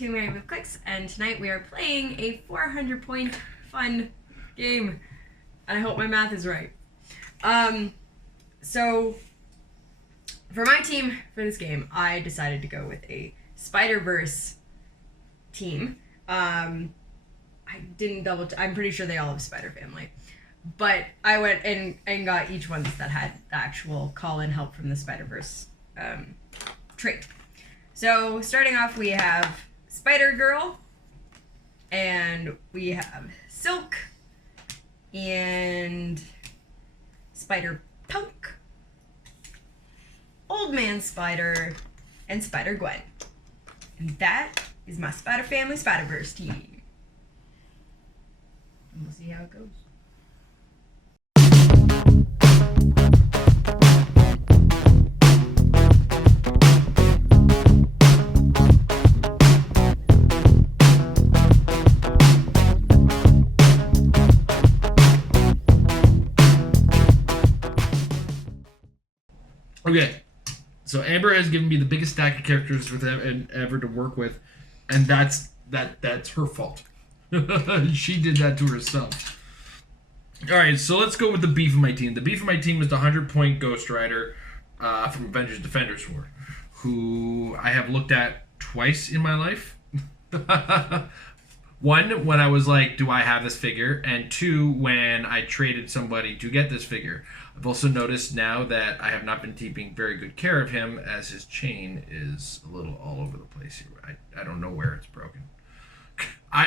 to Married with Clix, and tonight we are playing a 400-point fun game. And I hope my math is right. So, for my team for this game, I decided to go with a Spider-Verse team. I didn't I'm pretty sure they all have Spider Family. But I went and got each one that had the actual call-in help from the Spider-Verse trait. So, starting off, we have Spider-Girl, and we have Silk, and Spider-Punk, Old Man Spider, and Spider-Gwen. And that is my Spider Family Spider-Verse team. And we'll see how it goes. Okay, so Amber has given me the biggest stack of characters with ever to work with, and that's her fault. She did that to herself. All right, so let's go with the beef of my team. The beef of my team is the 100-point Ghost Rider from Avengers Defenders War, who I have looked at twice in my life. One, when I was like, do I have this figure? And two, when I traded somebody to get this figure. I've also noticed now that I have not been taking very good care of him, as his chain is a little all over the place here. I don't know where it's broken.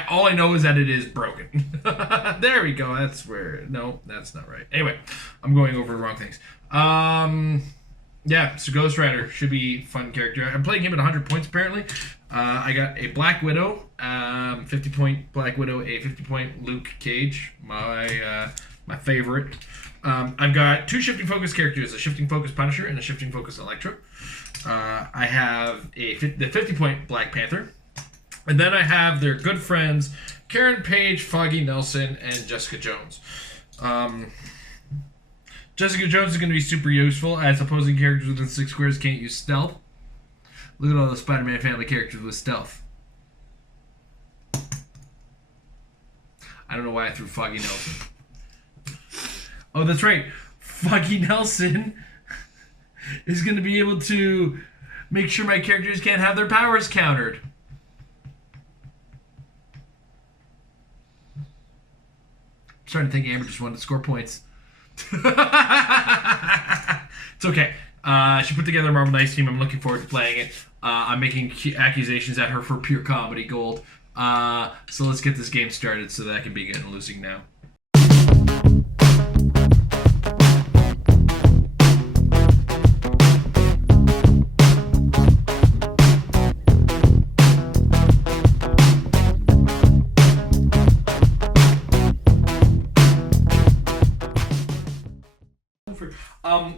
All I know is that it is broken. There we go. That's where... No, that's not right. Anyway, I'm going over the wrong things. Yeah, so Ghost Rider should be a fun character. I'm playing him at 100 points, apparently. I got a Black Widow, 50-point Black Widow, a 50-point Luke Cage, my favorite. I've got two Shifting Focus characters, a Shifting Focus Punisher and a Shifting Focus Electra. I have the 50-point Black Panther. And then I have their good friends, Karen Page, Foggy Nelson, and Jessica Jones. Jessica Jones is going to be super useful, as opposing characters within 6 squares can't use stealth. Look at all the Spider-Man family characters with stealth. I don't know why I threw Foggy Nelson. Oh, that's right. Foggy Nelson is going to be able to make sure my characters can't have their powers countered. I'm starting to think Amber just wanted to score points. It's okay. She put together a Marvel Knights team. I'm looking forward to playing it. I'm making accusations at her for pure comedy gold. So let's get this game started so that I can begin losing now.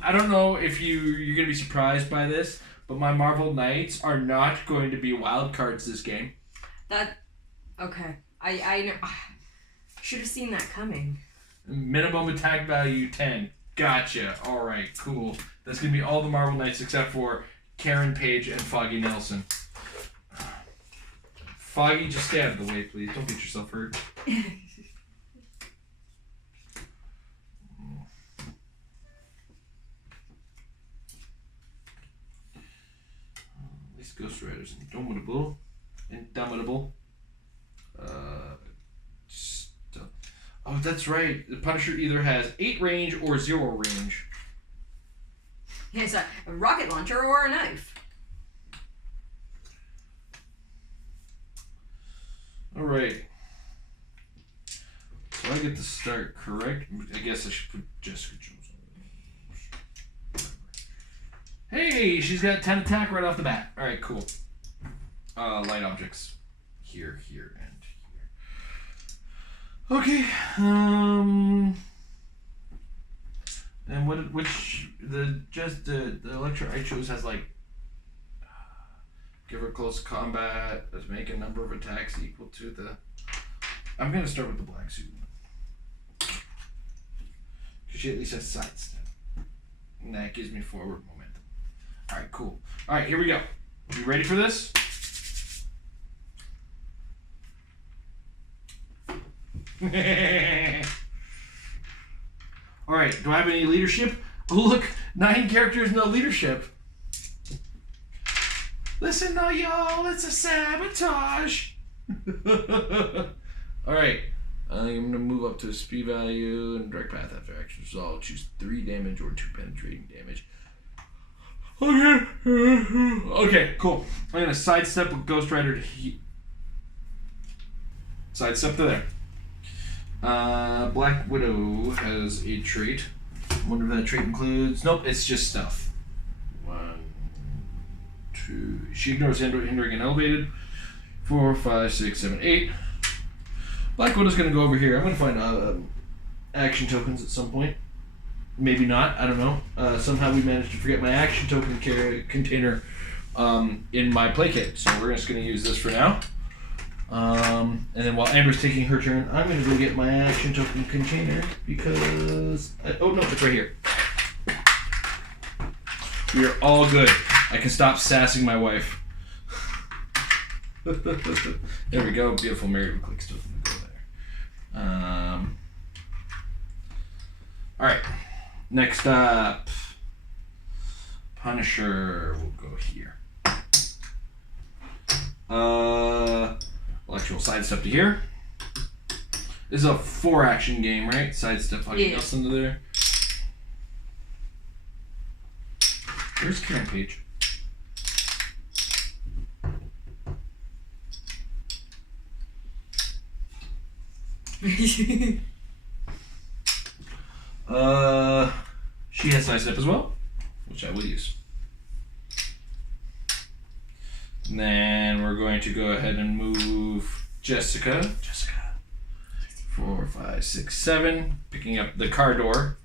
I don't know if you're going to be surprised by this, but my Marvel Knights are not going to be wild cards this game. Okay. I know. Should have seen that coming. Minimum attack value 10. Gotcha. Alright, cool. That's going to be all the Marvel Knights except for Karen Page and Foggy Nelson. Foggy, just stay out of the way, please. Don't get yourself hurt. Ghost Rider's indomitable. Oh, that's right. The Punisher either has 8 range or 0 range. He has a rocket launcher or a knife. Alright. So I get to start, correct? I guess I should put Jessica Jones on. Hey, she's got 10 attack right off the bat. Alright, cool. Light objects. Here, and here. Okay. And the Electra I chose has like give her close combat, let's make a number of attacks equal to the... I'm gonna start with the black suit. Because she at least has sidestep. And that gives me forward momentum. Alright, cool. Alright, here we go. You ready for this? All right. Do I have any leadership? Oh, look, 9 characters, no leadership. Listen, no, y'all. It's a sabotage. All right. I'm gonna move up to a speed value and direct path after action. So I'll choose 3 damage or 2 penetrating damage. Okay. Okay, cool. I'm gonna sidestep with Ghost Rider to sidestep to there. Black Widow has a trait. I wonder if that trait includes. Nope, it's just stuff. 1, 2. She ignores hindering and elevated. 4, 5, 6, 7, 8. Black Widow's gonna go over here. I'm gonna find action tokens at some point. Maybe not. I don't know. Somehow we managed to forget my action token container in my play kit, so we're just gonna use this for now. And then while Amber's taking her turn, I'm gonna go get my action token container because oh no, it's right here. We are all good. I can stop sassing my wife. There we go. Beautiful Heroclix token to go there. All right. Next up, Punisher will go here. Electrical sidestep to here. This is a 4-action game, right? Sidestep fucking else into there. Where's Karen Page? She has sidestep as well, which I will use. And then we're going to go ahead and move Jessica. 4, 5, 6, 7. Picking up the car door.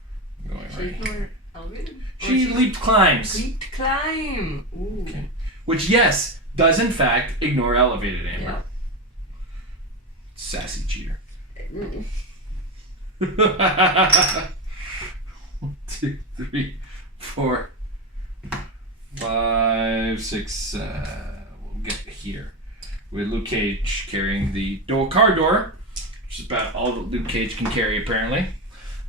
Going right here. She leaped climbs. Leaped climb. Ooh. Okay. Which, yes, does in fact ignore elevated, Amber. Yeah. Sassy cheater. 1, 2, 3, 4, 5, 6. We'll get here with Luke Cage carrying the car door, which is about all that Luke Cage can carry apparently.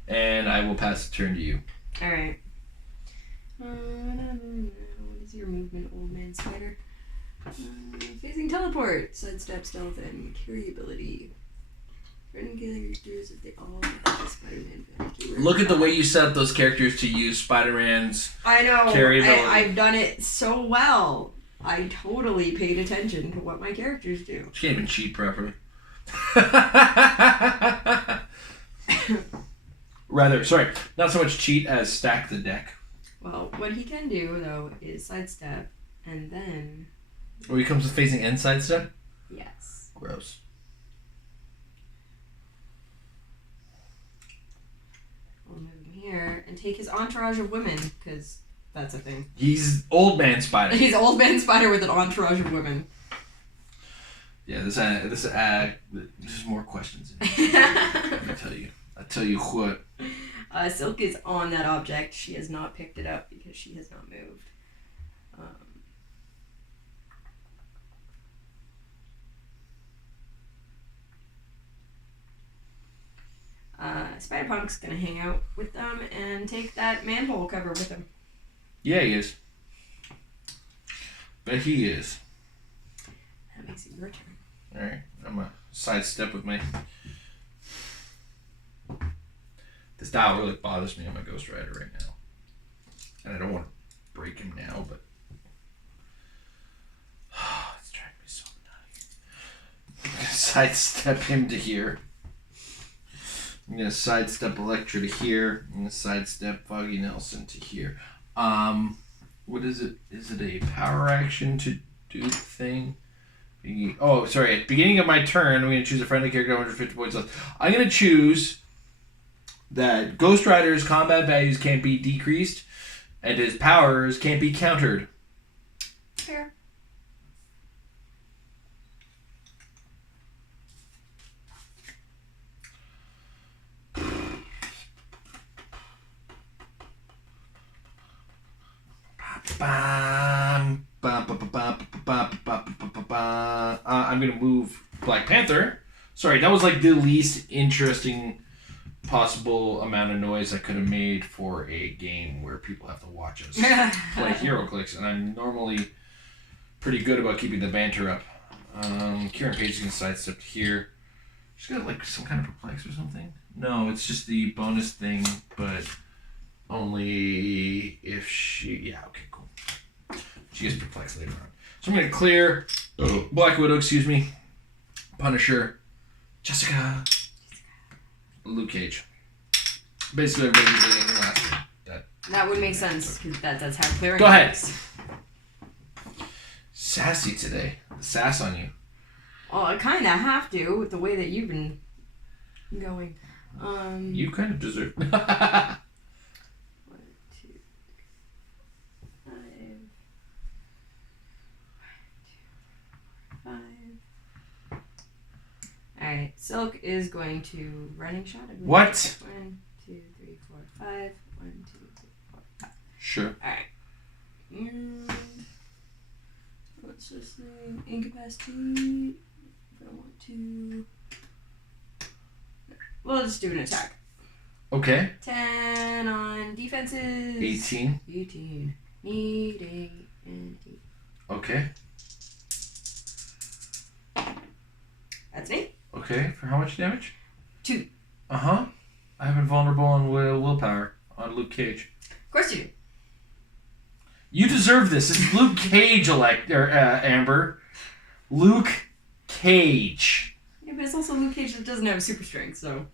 And I will pass the turn to you. All right. What is your movement, old man spider? Phasing teleport, sidestep, stealth, and carry ability. Threatening characters if they all have the Spider-Man advantage. Look at the way you set up those characters to use Spider-Man's carry ability. I've done it so well. I totally paid attention to what my characters do. She can't even cheat properly. Rather, sorry, not so much cheat as stack the deck. Well, what he can do, though, is sidestep, and then... Or he comes with phasing and sidestep? Yes. Gross. We'll move him here, and take his entourage of women, because that's a thing. He's old man spider. He's old man spider with an entourage of women. Yeah, this is more questions. I tell you what. Silk is on that object. She has not picked it up because she has not moved. Spider-Punk's gonna hang out with them and take that manhole cover with him. Yeah, he is. Bet he is. That makes it your turn. Alright, I'm gonna sidestep with my... This dial really bothers me on my Ghost Rider right now. And I don't want to break him now, but... it's driving me so nuts. I'm gonna sidestep him to here. I'm gonna sidestep Elektra to here. I'm gonna sidestep Foggy Nelson to here. What is it? Is it a power action to do the thing? Oh, sorry. At the beginning of my turn, I'm gonna choose a friendly character 150 points left. I'm gonna choose that Ghost Rider's combat values can't be decreased, and his powers can't be countered. Fair. I'm gonna move Black Panther Sorry, that was like the least interesting possible amount of noise I could have made for a game where people have to watch us play Heroclix, and I'm normally pretty good about keeping the banter up. Kieran Page is going to sidestep here. She's got like some kind of perplex or something. No, it's just the bonus thing, but only if she... Yeah, okay, cool. She gets perplexed later on. So I'm going to clear Black Widow, excuse me, Punisher, Jessica, Luke Cage. Basically, everybody did anything last year. That would make sense, because that's how clearing Go ahead. works. Sassy today. The sass on you. Well, I kind of have to, with the way that you've been going. You kind of deserve. 1, 2, 3, 5. 1, 2, 5. Alright, Silk is going to running shot. What? 1, 2, 3, 4, 5. 1, 2, 3, 4, 5. Sure. Alright. And what's this thing? Incapacity. If I want to. We'll just do an attack. Okay. 10 on defenses. 18. 18. Need 8 and 8. Okay. That's me. Okay. For how much damage? 2. Uh-huh. I have invulnerable on willpower on Luke Cage. Of course you do. You deserve this. This is Luke Cage, Amber. Luke Cage. Yeah, but it's also Luke Cage that doesn't have super strength, so.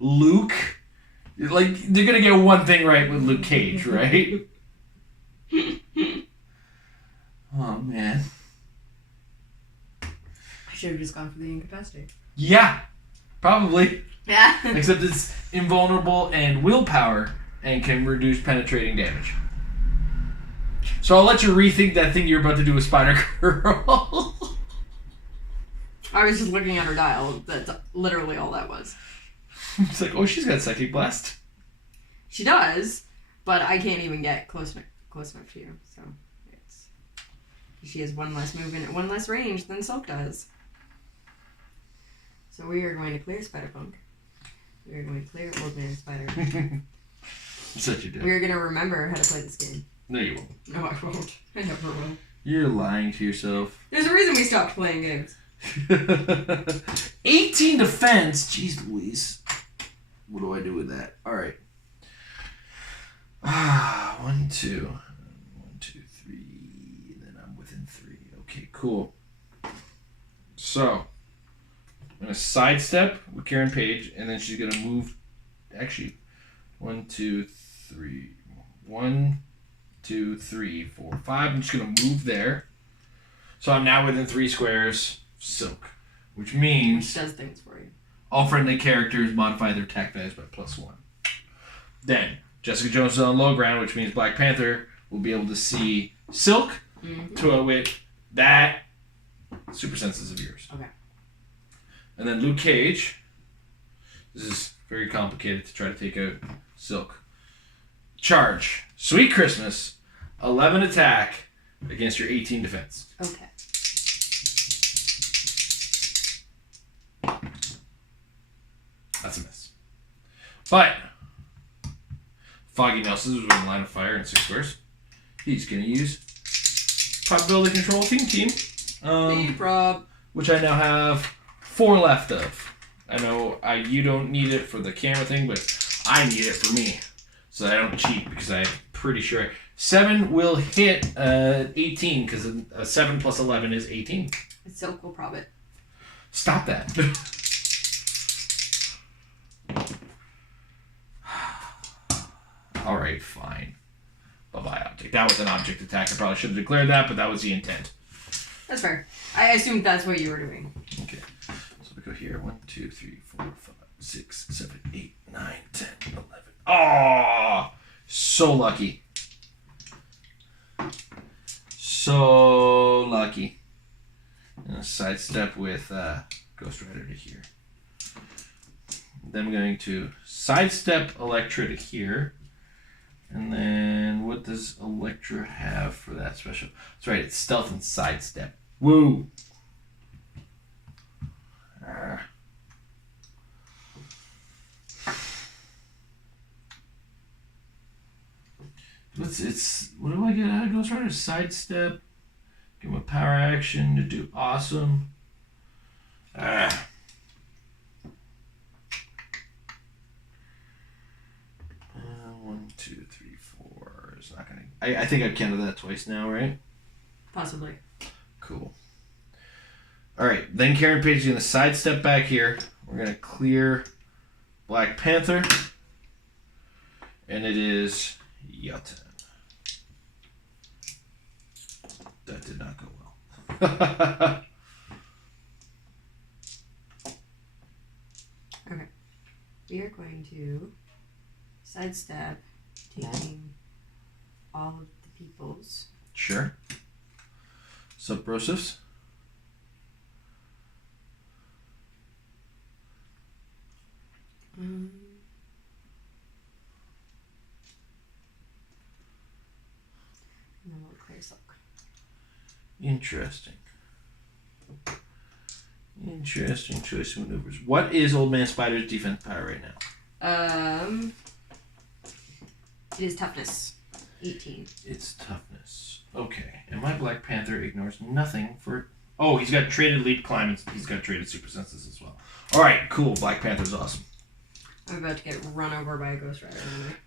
Luke? Like, they're gonna get one thing right with Luke Cage, right? Oh, man. I should have just gone for the incapacity. Yeah. Probably. Yeah. Except it's invulnerable and willpower and can reduce penetrating damage. So I'll let you rethink that thing you're about to do with Spider Girl. I was just looking at her dial. That's literally all that was. It's like, oh, she's got Psychic Blast. She does, but I can't even get close enough to you. So it's she has one less movement and one less range than Silk does. So we are going to clear Spider-Punk. We are going to clear Old Man Spider. Such a dick. We are going to remember how to play this game. No, you won't. No, I won't. I never will. You're lying to yourself. There's a reason we stopped playing games. 18 defense. Jeez Louise. What do I do with that? All right. 1, 2. 1, 2, 3. And then I'm within 3. Okay, cool. So, I'm going to sidestep with Karen Page, and then she's going to move. Actually, 1, 2, 3. 1, 2, 3, 4, 5. I'm just going to move there. So I'm now within 3 squares. Silk. Which means Which does things for you. all friendly characters modify their attack values by +1. Then, Jessica Jones is on low ground, which means Black Panther will be able to see Silk to outwit that super senses of yours. Okay. And then Luke Cage. This is very complicated to try to take out Silk. Charge. Sweet Christmas. 11 attack against your 18 defense. Okay. That's a miss. But Foggy Nelson was in line of fire in 6 squares. He's going to use Probability Control Team. Prob. Which I now have 4 left of. I know you don't need it for the camera thing, but I need it for me. So I don't cheat because I'm pretty sure 7 will hit 18 because 7 plus 11 is 18. Silk will prob it. Stop that. Alright, fine. Bye-bye, object. That was an object attack. I probably should have declared that, but that was the intent. That's fair. I assumed that's what you were doing. Okay. So we go here. 1, 2, 3, 4, 5, 6, 7, 8, 9, 10, 11. Oh! So lucky. So lucky. And a sidestep with Ghost Rider to here. Then I'm going to sidestep Elektra to here. And then what does Elektra have for that special? That's right, it's stealth and sidestep. Woo! What do I get out of Ghost Rider? Sidestep. Give him a power action to do awesome. 1, 2, 3, 4. It's not gonna. I think I've counted that twice now, right? Possibly. Cool. All right. Then Karen Page is gonna sidestep back here. We're gonna clear Black Panther, and it is Yuten. That did not go well. Okay. We are going to sidestep, taking all of the peoples. Sure. Subversives. And then we'll clear silk. Interesting. Interesting choice of maneuvers. What is Old Man Spider's defense power right now? It is toughness. 18. It's toughness. Okay. And my Black Panther ignores nothing for... Oh, he's got traded leap climb and he's got traded super senses as well. Alright, cool. Black Panther's awesome. I'm about to get run over by a Ghost Rider.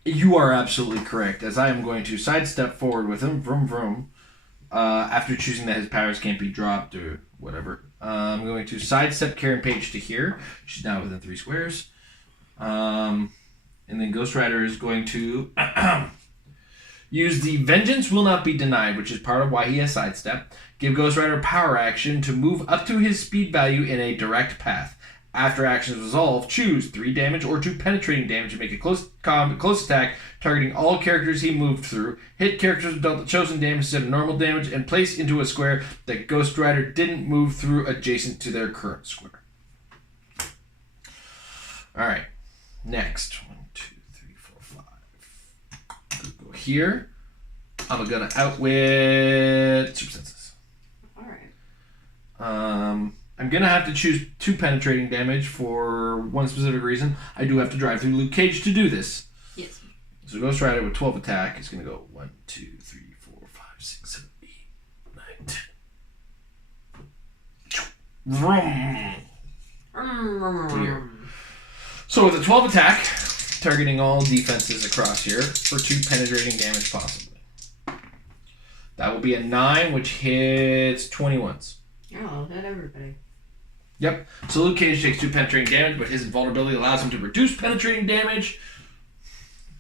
You are absolutely correct, as I am going to sidestep forward with him. Vroom, vroom. After choosing that his powers can't be dropped or whatever. I'm going to sidestep Karen Page to here. She's now within 3 squares. And then Ghost Rider is going to use the Vengeance Will Not Be Denied, which is part of why he has sidestep. Give Ghost Rider power action to move up to his speed value in a direct path. After actions resolve, choose 3 damage or 2 penetrating damage and make a close attack targeting all characters he moved through. Hit characters who dealt the chosen damage instead of normal damage and place into a square that Ghost Rider didn't move through adjacent to their current square. Alright. Next. 1, 2, 3, 4, 5. Go here. I'm gonna outwit super senses. Alright. I'm going to have to choose 2 penetrating damage for one specific reason. I do have to drive through Luke Cage to do this. Yes. So Ghost Rider with 12 attack is going to go 1, 2, 3, 4, 5, 6, 7, 8, 9, 10. Here. So with a 12 attack, targeting all defenses across here for 2 penetrating damage possibly. That will be a 9, which hits 21s. Oh, not everybody. Yep. So Luke Cage takes 2 penetrating damage, but his invulnerability allows him to reduce penetrating damage.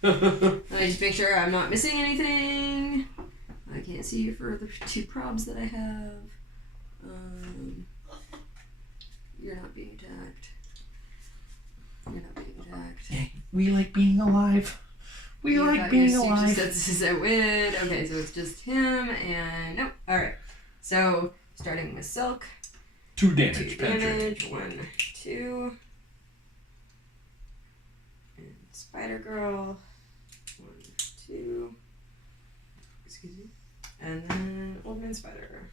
Let me just make sure I'm not missing anything. I can't see it for the 2 probs that I have. You're not being attacked. You're not being attacked. Yeah, we like being alive. We like being alive. This is a win. Okay, so it's just him and nope. All right. So starting with Silk. 2 damage. 2 damage. 1, 2. And Spider Girl. 1, 2. Excuse me. And then Old Man Spider.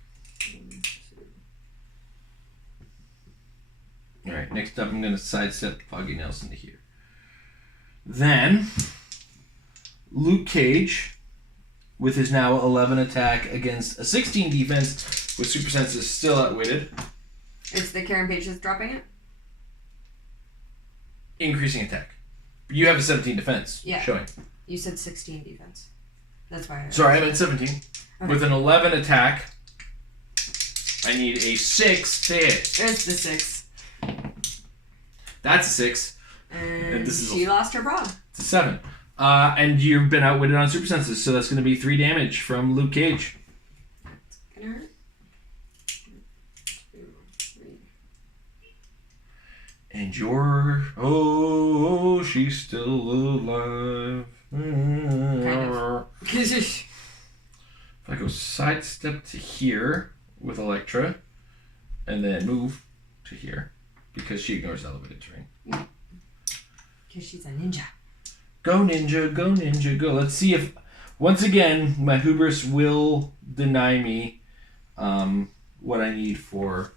1, 2. Alright, next up I'm going to sidestep Foggy Nelson to here. Then, Luke Cage, with his now 11 attack against a 16 defense, with Super Senses still outwitted. It's the Karen Page that's dropping it? Increasing attack. You have a 17 defense showing. You said 16 defense. That's why. Sorry, I meant 17. Okay. With an 11 attack, I need a 6 to hit. It's the 6. That's a 6. And this is she lost her bra. It's a 7. And you've been outwitted on Super Senses, so that's going to be 3 damage from Luke Cage. That's going to hurt. 2, 3. And you're... Oh, she's still alive. Kind of. If I go sidestep to here with Electra, and then move to here, because she ignores elevated terrain. Because she's a ninja. Go ninja, go ninja, go. Let's see if, once again, my hubris will deny me what I need for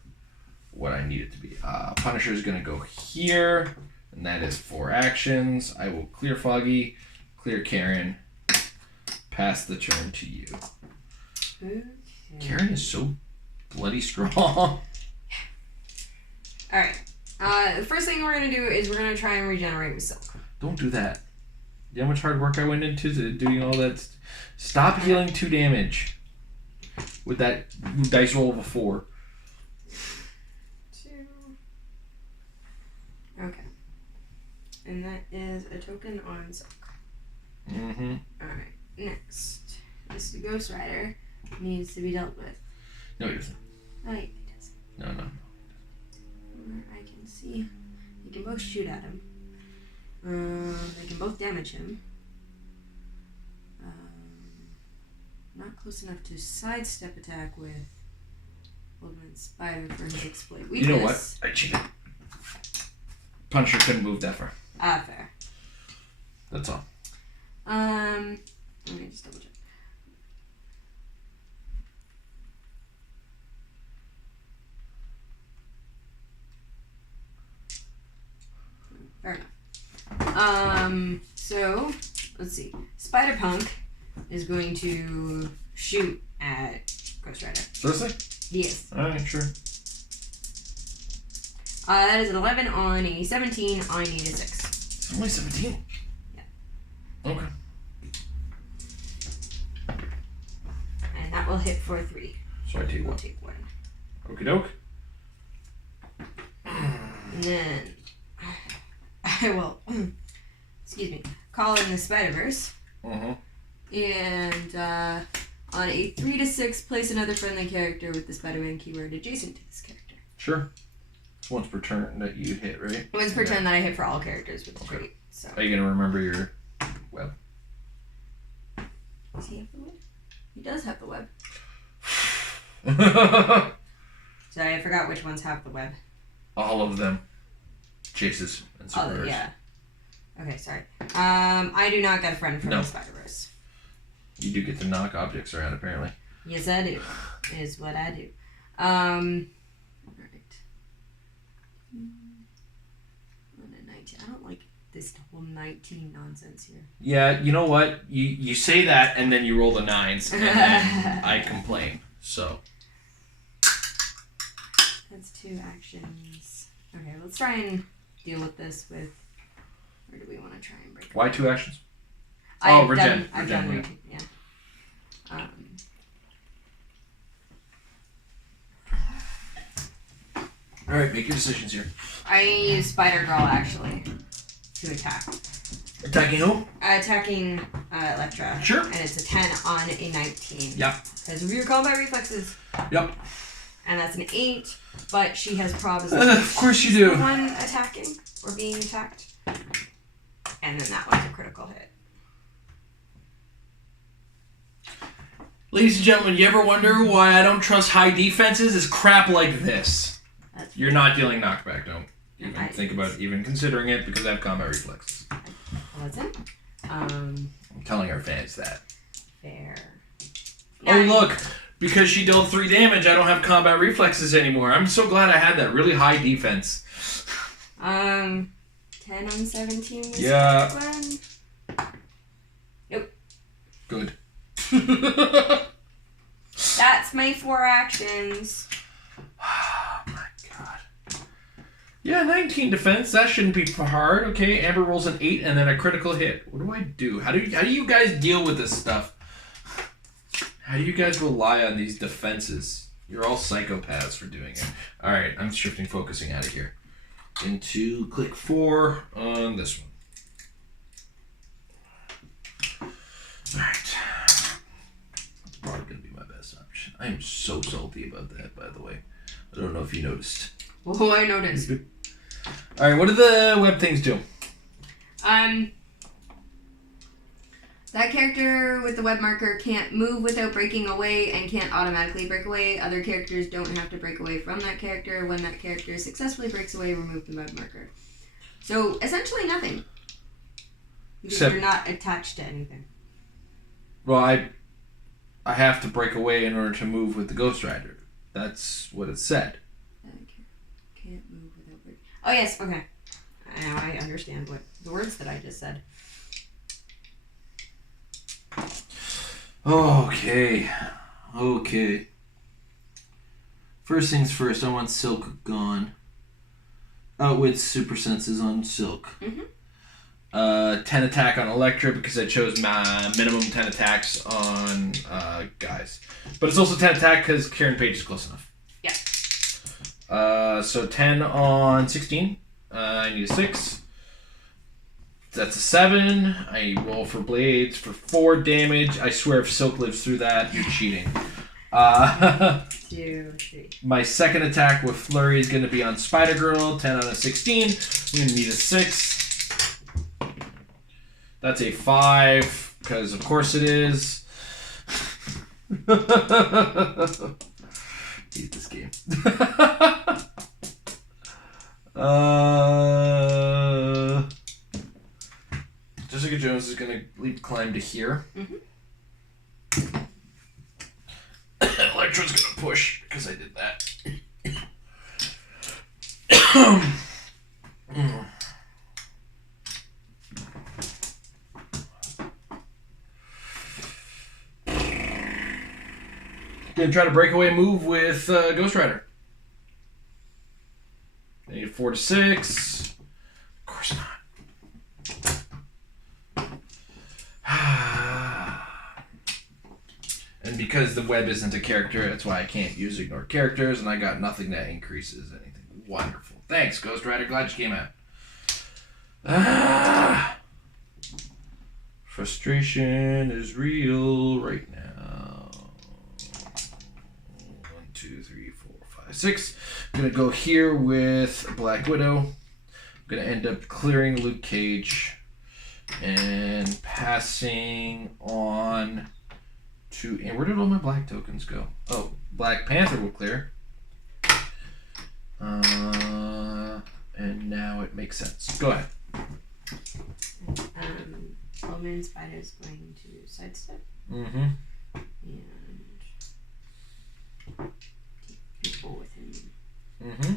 what I need it to be. Punisher is going to go here, and that is 4 actions. I will clear Foggy, clear Karen, pass the turn to you. Okay. Karen is so bloody strong. Alright. The first thing we're going to do is we're going to try and regenerate with Silk. Don't do that. You know how much hard work I went into doing all that? Stop healing 2 damage with that dice roll of a 4. 2. Okay. And that is a token on Silk. Mm-hmm. Alright, next. This Ghost Rider needs to be dealt with. No, he doesn't. Oh, yeah, he does. No. I can see. They can both shoot at him. They can both damage him. Not close enough to sidestep attack with Ultimate Spider for his exploit weakness. You know what? I cheated. Punisher couldn't move that far. Fair. That's all. Let me just double check. Fair enough. So let's see. Spider-Punk is going to shoot at Ghost Rider. Seriously? Yes. Alright, sure. That is an 11 on a 17. I need a 6. It's only 17? Yeah. Okay. And that will hit for 3. So I take We'll one. take 1. Okie doke. And then I will, excuse me, call in the Spider-Verse. Uh-huh. And on a 3 to 6, place another friendly character with the Spider-Man keyword adjacent to this character. Sure. It's once per turn that you hit, right? Once per turn that I hit for all characters with the trait. So. Are you going to remember your web? Does he have the web? He does have the web. Sorry, I forgot which ones have the web. All of them. Chases and Super Rares. Yeah. Okay, sorry. I do not get a friend from the Spider-Verse. You do get to knock objects around, apparently. Yes, I do. Is what I do. Alright. 19. I don't like this whole 19 nonsense here. Yeah, you know what? You say that, and then you roll the 9s, and then I complain. So. That's 2 actions. Okay, let's try and deal with this with... Or do we want to try and break? Why 2 actions? I've regen. done regen, yeah. Alright, make your decisions here. I use Spider Girl, actually, to attack. Attacking who? Attacking Electra. Sure. And it's a 10 on a 19. Yep. Because of your combat reflexes. Yep. And that's an 8, but she has probably... Of course you do. One attacking, or being attacked. And then that one's a critical hit. Ladies and gentlemen, you ever wonder why I don't trust high defenses? It's crap like this. You're not dealing knockback, don't even think about even considering it because I have combat reflexes. I wasn't. I'm telling our fans that. Fair. Oh, look. Because she dealt 3 damage, I don't have combat reflexes anymore. I'm so glad I had that really high defense. 10 on 17 was one. Nope. Good. That's my 4 actions. Oh my god. Yeah, 19 defense. That shouldn't be hard. Okay, Amber rolls an 8 and then a critical hit. What do I do? How do you guys deal with this stuff? How do you guys rely on these defenses? You're all psychopaths for doing it. Alright, I'm shifting focusing out of here. Into click 4 on this one. Alright. That's probably going to be my best option. I am so salty about that, by the way. I don't know if you noticed. Oh, I noticed. Alright, what do the web things do? That character with the web marker can't move without breaking away and can't automatically break away. Other characters don't have to break away from that character. When that character successfully breaks away, remove the web marker. So, essentially nothing. Because you're not attached to anything. Well, I have to break away in order to move with the Ghost Rider. That's what it said. Oh, yes, okay. Now I understand what the words that I just said. Okay. First things first, I want Silk gone. Outwit super senses on Silk. 10 attack on Electra because I chose my minimum 10 attacks on guys. But it's also 10 attack because Karen Page is close enough. Yeah. So 10 on 16. I need a 6. That's a 7. I roll for blades for 4 damage. I swear if Silk lives through that, you're cheating. 2, 3. My second attack with Flurry is going to be on Spider-Girl. 10 on a 16. We're going to need a 6. That's a 5, because of course it is. Hate this game. Jessica Jones is going to leap climb to here. Electra's going to push, because I did that. Gonna try to breakaway move with Ghost Rider. I need 4 to 6. Of course not. And because the web isn't a character, that's why I can't use ignore characters, and I got nothing that increases anything. Wonderful. Thanks, Ghost Rider. Glad you came out. Frustration is real right now. 1, 2, 3, 4, 5, 6. I'm gonna go here with Black Widow. I'm gonna end up clearing Luke Cage and passing on to. And where did all my black tokens go? Oh, Black Panther will clear. And now it makes sense. Go ahead. Old Man Spider's going to sidestep. Mm-hmm. And people with him. Mm-hmm.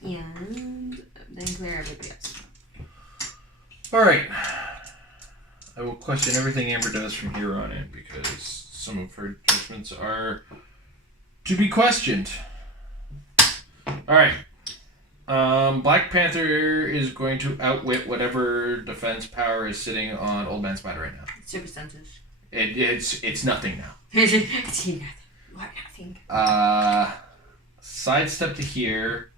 Yeah. And then clear everybody else. All right. I will question everything Amber does from here on in because some of her judgments are to be questioned. All right. Black Panther is going to outwit whatever defense power is sitting on Old Man Spider right now. Super senses. It's nothing now. It's nothing. What nothing? Sidestep to here.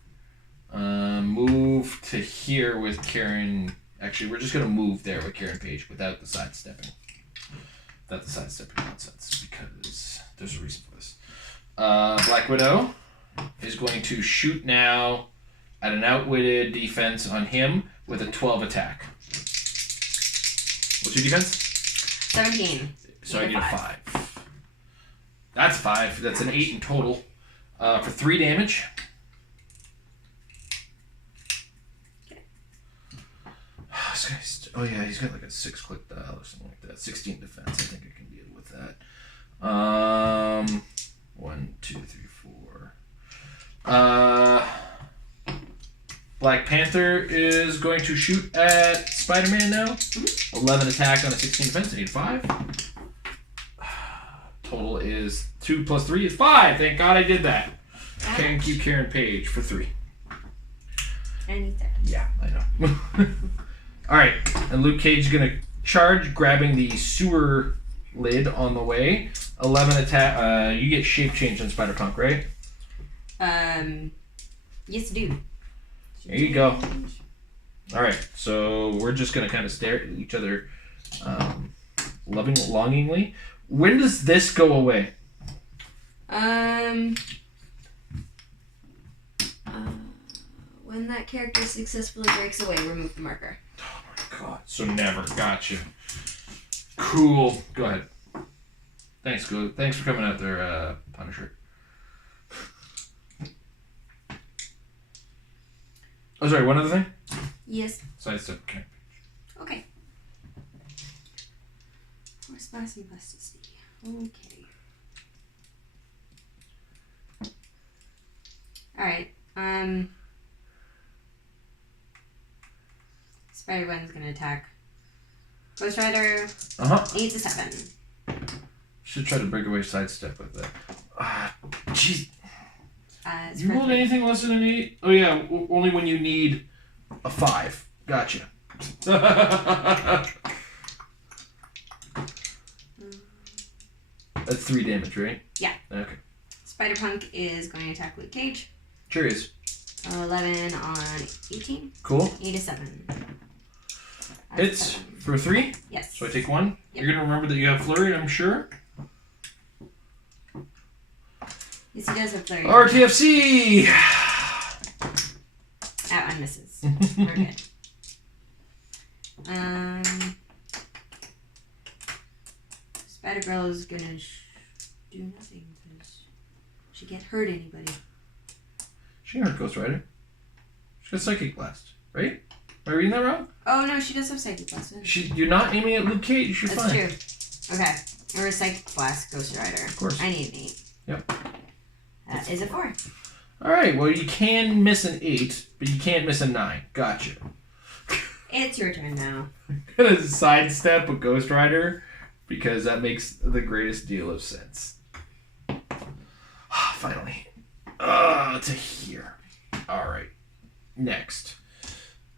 Move to here with Karen. Actually, we're just going to move there with Karen Page without the sidestepping. Without the sidestepping nonsense, because there's a reason for this. Black Widow is going to shoot now at an outwitted defense on him with a 12 attack. What's your defense? 17. So I need a 5. That's 5. That's an 8 in total. For 3 damage. This guy's, oh yeah, he's got like a 6-click dial or something like that. 16 defense. I think I can deal with that. 1, 2, 3, 4. Black Panther is going to shoot at Spider-Man now. Mm-hmm. 11 attack on a 16 defense. I need 5. Total is 2 plus 3 is 5. Thank God I did that. Thank you, Karen Page, for 3. Anything. Yeah, I know. All right, and Luke Cage is going to charge, grabbing the sewer lid on the way. 11 attack. You get shape change on Spider-Punk, right? Yes, dude. There you go. All right, so we're just going to kind of stare at each other longingly. When does this go away? When that character successfully breaks away, remove the marker. Oh my god, so never. Gotcha. Cool. Go ahead. Thanks, good. Thanks for coming out there, Punisher. Oh, sorry, one other thing? Yes. Sidestep Karen Page. Force blast and plasticity. Okay. Alright. Spider-Gwen's gonna attack. Ghost Rider needs a 7. Should try to break away sidestep with it. Jeez. You Spread rolled anything less than an 8? Oh yeah, only when you need a 5. Gotcha. That's 3 damage, right? Yeah. Okay. Spider-Punk is going to attack Luke Cage. Sure is. 11 on 18. Cool. 8 to 7. Hits 7. for 3? Yes. So I take 1? Yep. You're going to remember that you have flurry, I'm sure? Yes, he does have flurry. RTFC! That one misses. We're good. Spider-Girl is gonna do nothing because she can't hurt anybody. She can hurt Ghost Rider. She got Psychic Blast, right? Am I reading that wrong? Oh no, she does have Psychic Blast. You're not aiming at Luke Cage, you're That's fine. true. Okay. Or a Psychic Blast, Ghost Rider. Of course. I need an 8. Yep. That is a 4. Alright, well you can miss an 8, but you can't miss a 9. Gotcha. It's your turn now. I'm gonna sidestep a Ghost Rider because that makes the greatest deal of sense. Finally. To here. Alright. Next.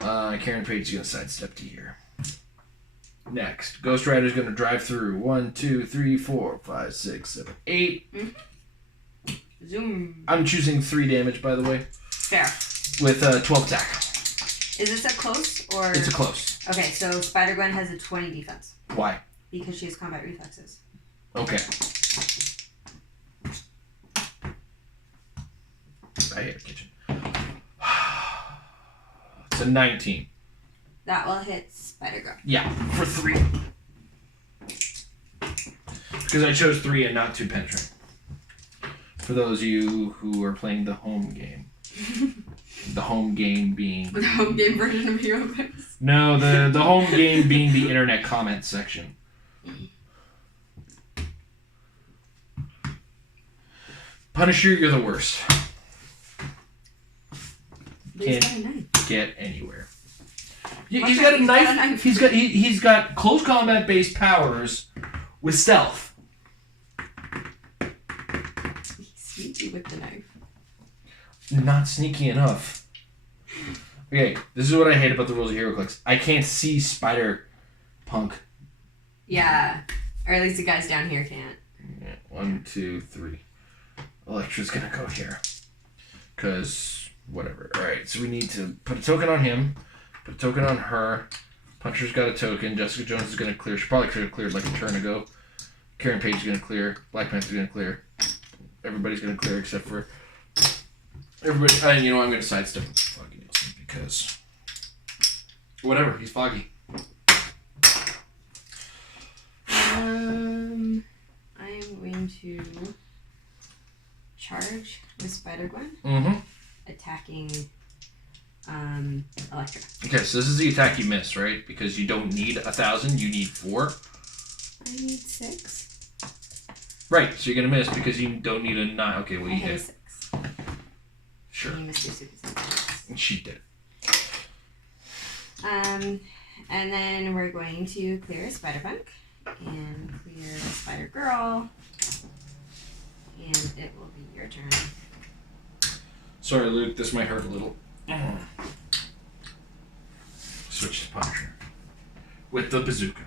Karen Page is gonna sidestep to here. Next. Ghost Rider's gonna drive through. 1, 2, 3, 4, 5, 6, 7, 8. Mm-hmm. Zoom. I'm choosing 3 damage, by the way. Fair. With 12 attack. Is this a close or? It's a close. Okay, so Spider-Gwen has a 20 defense. Why? Because she has combat reflexes. Okay. I hate the kitchen. It's a 19. That will hit Spider-Girl. Yeah, for 3. Because I chose 3 and not 2 penetrate. For those of you who are playing the home game. The home game being... The home game version of Heroclix? No, the home game being the internet comment section. Punisher, you're the worst. Can't get anywhere. He's got a knife. He's got close combat based powers with stealth. He's sneaky with the knife. Not sneaky enough. Okay, this is what I hate about the rules of Heroclix. I can't see Spider-Punk. Yeah, or at least the guys down here can't. Yeah, 1, 2, 3. Elektra's gonna go here. Because, whatever. Alright, so we need to put a token on him, put a token on her. Puncher's got a token. Jessica Jones is gonna clear. She probably could have cleared like a turn ago. Karen Page is gonna clear. Black Panther's gonna clear. Everybody's gonna clear except for... Everybody... And you know, I'm gonna sidestep Foggy Nielsen because... Whatever, he's foggy. I'm going to charge with Spider-Gwen, attacking Elektra. Okay, so this is the attack you miss, right? Because you don't need 1,000, you need 4. I need 6. Right, so you're gonna miss because you don't need a 9. Okay, well I you hit a hit. 6. Sure. You missed your super senses. And she did. And then we're going to clear Spider-Punk and clear Spider-Girl. And it will be your turn. Sorry, Luke, this might hurt a little. Switch to Punisher. With the bazooka.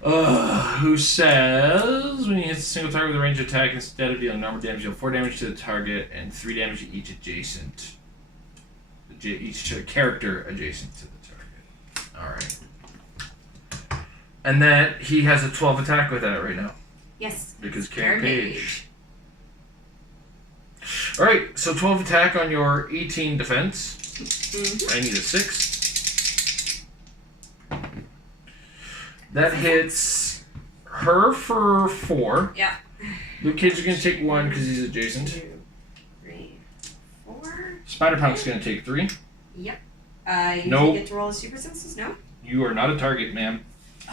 Who says when you hit a single target with a range attack, instead of dealing normal damage, deal 4 damage to the target and 3 damage to each adjacent. Each character adjacent to the target. Alright. And that he has a 12 attack with that right now. Yes. Because Karen Page. Alright, so 12 attack on your 18 defense. I need a 6. That hits her for 4. Yeah. Luke Cage is going to take 1 because he's adjacent. 2, 3, 4. Spider-Punk's going to take 3. Yep. You Nope. get to roll a super senses? No? You are not a target, ma'am.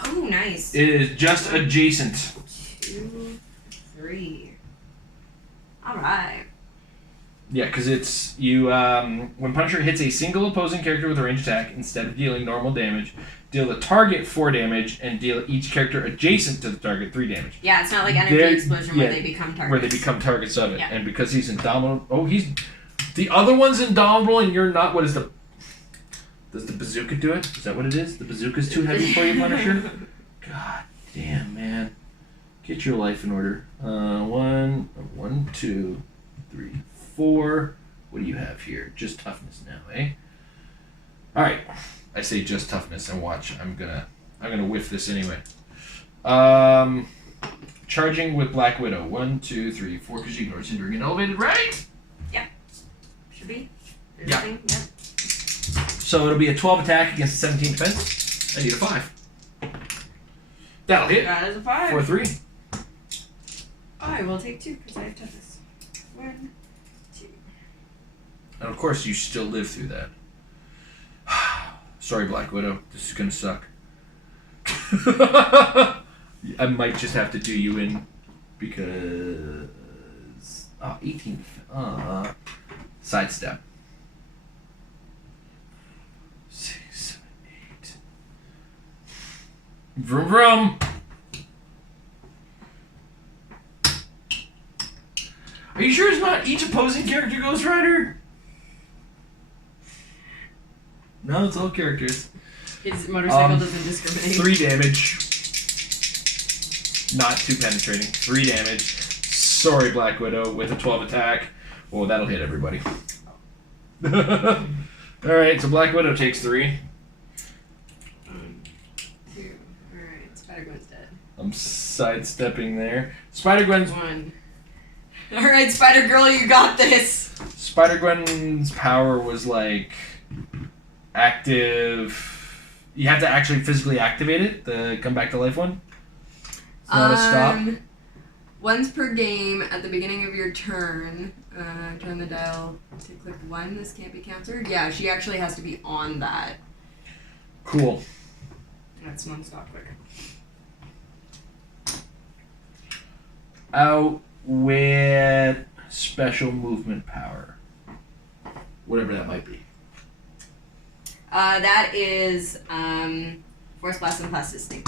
Oh, nice. It is just adjacent. 2, 3. All right. Yeah, because it's you. When Punisher hits a single opposing character with a ranged attack, instead of dealing normal damage, deal the target 4 damage and deal each character adjacent to the target 3 damage. Yeah, it's not like energy explosion where they become targets. Where they become targets of it, Yeah. and because he's indomitable. Oh, he's the other one's indomitable, and you're not. What is the? Does the bazooka do it? Is that what it is? The bazooka's too heavy for you, Punisher. God damn, man. Get your life in order. 1, 2, 3, 4. What do you have here? Just toughness now, eh? All right. I say just toughness, and watch. I'm gonna whiff this anyway. Charging with Black Widow. 1, 2, 3, 4. Because she ignores hindering and elevated, right? Yeah. Should be. Yeah. Yep. So it'll be a 12 attack against a 17 defense. I need a 5. That'll hit. That is a 5. For 3. I will take 2 because I have toughness. 1, 2. And of course, you still live through that. Sorry, Black Widow. This is gonna suck. I might just have to do you in because 18. Sidestep. 6, 7, 8. Vroom vroom. Are you sure it's not each opposing character Ghost Rider? No, it's all characters. His motorcycle doesn't discriminate. 3 damage. Not too penetrating. 3 damage. Sorry, Black Widow, with a 12 attack. Well, that'll hit everybody. Alright, so Black Widow takes 3. 2. Alright, Spider-Gwen's dead. I'm sidestepping there. Spider-Gwen's 1. Alright, Spider-Girl, you got this! Spider-Gwen's power was like active. You have to actually physically activate it, the come back to life one. It's not a stop. Once per game at the beginning of your turn, turn the dial to click 1. This can't be countered. Yeah, she actually has to be on that. Cool. That's non-stop quick. Out with special movement power. Whatever that might be. That is Force Blast and Plasticity.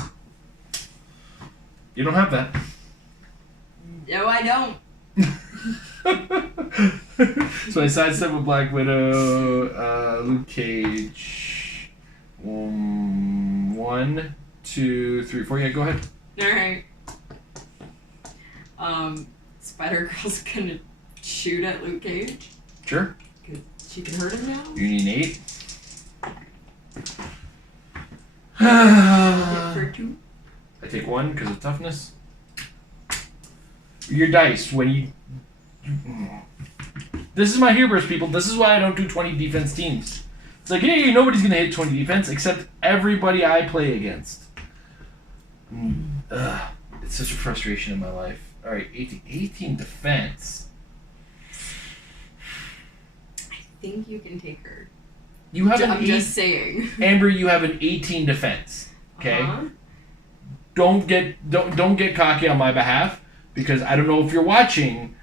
You don't have that. No, I don't. So I sidestep with Black Widow, Luke Cage. 1, 2, 3, 4. Yeah, go ahead. Alright. Spider-Girl's gonna shoot at Luke Cage. Sure. Because she can hurt him now. You need 8. Hit for 2. I take 1 because of toughness. Your dice, when you... This is my hubris, people. This is why I don't do 20 defense teams. It's like, hey, nobody's going to hit 20 defense except everybody I play against. It's such a frustration in my life. Alright, 18 defense. I think you can take her. You have I'm just saying. Amber, you have an 18 defense. Okay? Uh-huh. Don't get cocky on my behalf, because I don't know if you're watching.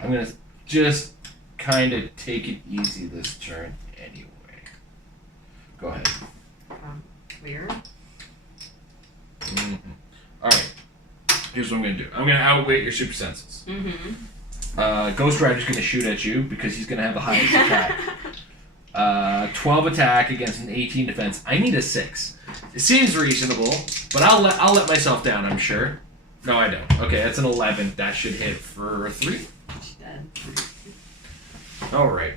I'm gonna just kind of take it easy this turn anyway. Go ahead. Clear. Mm-hmm. All right. Here's what I'm gonna do. I'm gonna outweight your super senses. Mm-hmm. Ghost Rider's gonna shoot at you because he's gonna have the highest attack. 12 attack against an 18 defense. I need a 6. It seems reasonable, but I'll let myself down, I'm sure. No, I don't. Okay, that's an 11. That should hit for 3. She's dead. All right.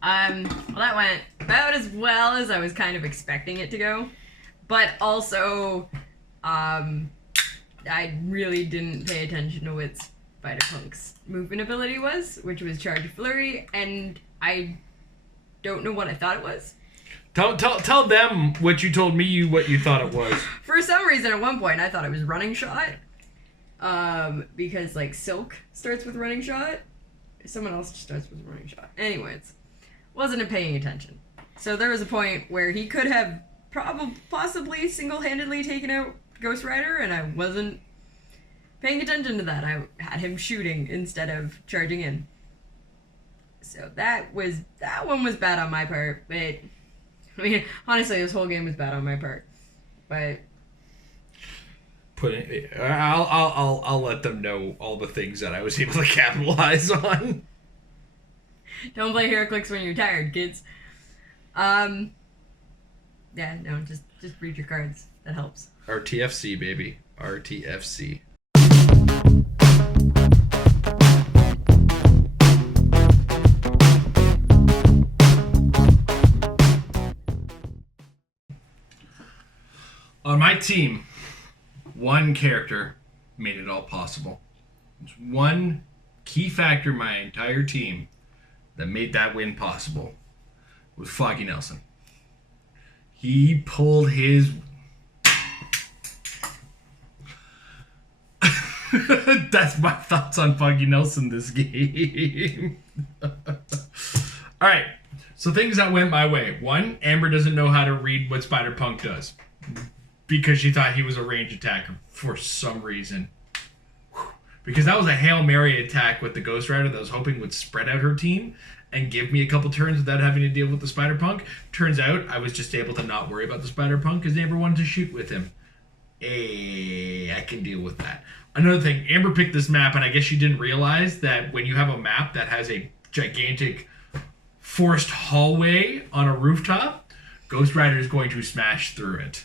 Well, that went about as well as I was kind of expecting it to go, but also, I really didn't pay attention to what Spider-Punk's movement ability was, which was Charge Flurry, and I don't know what I thought it was. Tell them what you told me what you thought it was. For some reason, at one point, I thought it was Running Shot. Because like Silk starts with running shot. Someone else starts with running shot. Anyways, wasn't paying attention. So there was a point where he could have possibly single-handedly taken out Ghost Rider, and I wasn't paying attention to that. I had him shooting instead of charging in. So that one was bad on my part. But I mean, honestly, this whole game was bad on my part. But I'll let them know all the things that I was able to capitalize on. Don't play Heroclix when you're tired, kids. Yeah, no, just read your cards. That helps. RTFC, baby. RTFC. On my team, one character made it all possible. There's one key factor in my entire team that made that win possible. Was Foggy Nelson. He pulled his... That's my thoughts on Foggy Nelson this game. Alright, so things that went my way. One, Amber doesn't know how to read what Spider-Punk does. Because she thought he was a range attacker for some reason. Because that was a Hail Mary attack with the Ghost Rider that I was hoping would spread out her team and give me a couple turns without having to deal with the Spider-Punk. Turns out I was just able to not worry about the Spider-Punk because Amber wanted to shoot with him. I can deal with that. Another thing, Amber picked this map, and I guess she didn't realize that when you have a map that has a gigantic forced hallway on a rooftop, Ghost Rider is going to smash through it.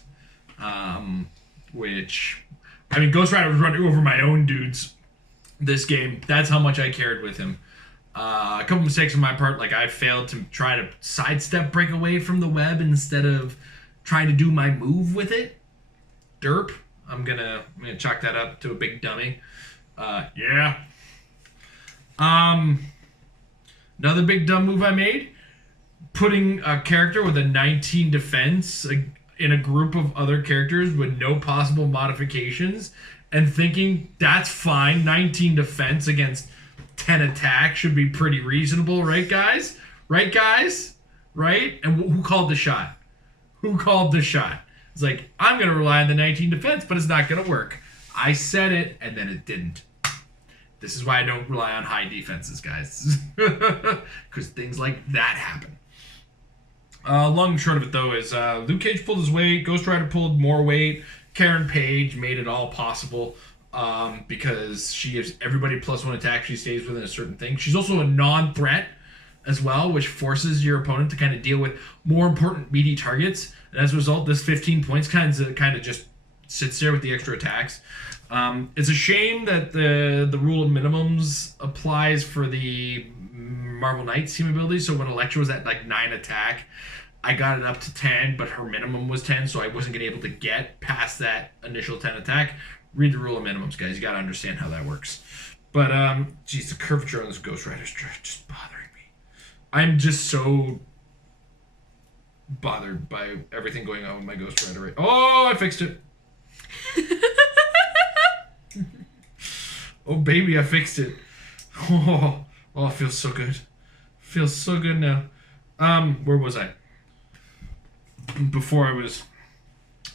Ghost Rider was running over my own dudes this game. That's how much I cared with him. A couple mistakes on my part, like I failed to try to sidestep break away from the web instead of trying to do my move with it. Derp. I'm gonna chalk that up to a big dummy. Yeah. Another big dumb move I made, putting a character with a 19 defense in a group of other characters with no possible modifications and thinking that's fine. 19 defense against 10 attack should be pretty reasonable, right, guys? Right, guys? Right? And who called the shot? Who called the shot? It's like, I'm going to rely on the 19 defense, but it's not going to work. I said it, and then it didn't. This is why I don't rely on high defenses, guys. Because things like that happen. Long and short of it, though, is Luke Cage pulled his weight, Ghost Rider pulled more weight, Karen Page made it all possible because she gives everybody +1 attack. She stays within a certain thing. She's also a non-threat as well, which forces your opponent to kind of deal with more important meaty targets. And as a result, this 15 points kind of just sits there with the extra attacks. It's a shame that the rule of minimums applies for the Marvel Knights team ability. So when Elektra was at like 9 attack, I got it up to 10, but her minimum was 10, so I wasn't going to be able to get past that initial 10 attack. Read the rule of minimums, guys. You got to understand how that works. But, geez, the curvature on this Ghost Rider is just bothering me. I'm just so bothered by everything going on with my Ghost Rider. Right? Oh, I fixed it. Oh, baby, I fixed it. Oh, it feels so good. Feels so good now. Where was I? Before I was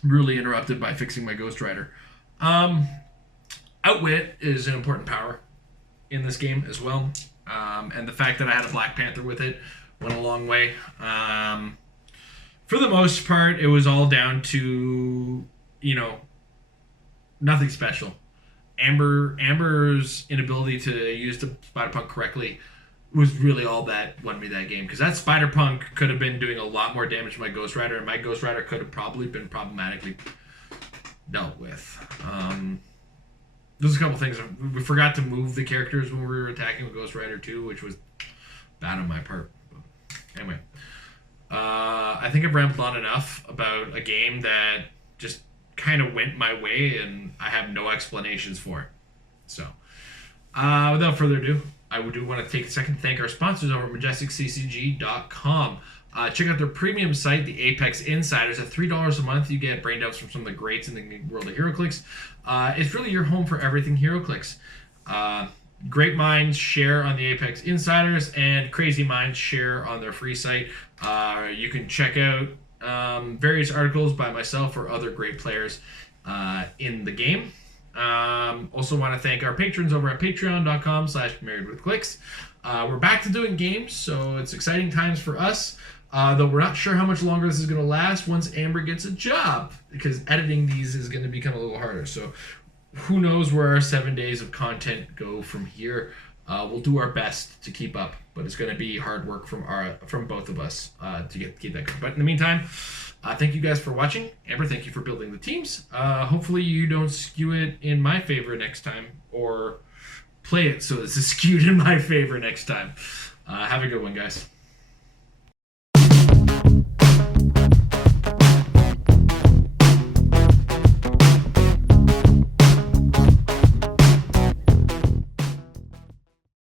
really interrupted by fixing my Ghost Rider. Outwit is an important power in this game as well. And the fact that I had a Black Panther with it went a long way. For the most part, it was all down to, nothing special. Amber's inability to use the Spider-Punk correctly was really all that won me that game. Because that Spider-Punk could have been doing a lot more damage to my Ghost Rider, and my Ghost Rider could have probably been problematically dealt with. There's a couple things. We forgot to move the characters when we were attacking with Ghost Rider 2, which was bad on my part. But anyway. I think I've rambled on enough about a game that just kind of went my way and I have no explanations for it. So, without further ado, I do want to take a second to thank our sponsors over at MajesticCCG.com. Check out their premium site, the Apex Insiders. At $3 a month, you get brain dumps from some of the greats in the world of Heroclix. It's really your home for everything Heroclix. Great minds share on the Apex Insiders, and crazy minds share on their free site. You can check out various articles by myself or other great players in the game. Also want to thank our patrons over at patreon.com/marriedwithclicks. We're back to doing games, so it's exciting times for us. Though we're not sure how much longer this is going to last once Amber gets a job, because editing these is going to become a little harder. So who knows where our 7 days of content go from here. We'll do our best to keep up, but it's going to be hard work from both of us to keep that going. But in the meantime, thank you guys for watching. Amber, thank you for building the teams. Hopefully you don't skew it in my favor next time, or play it so this is skewed in my favor next time. Have a good one, guys.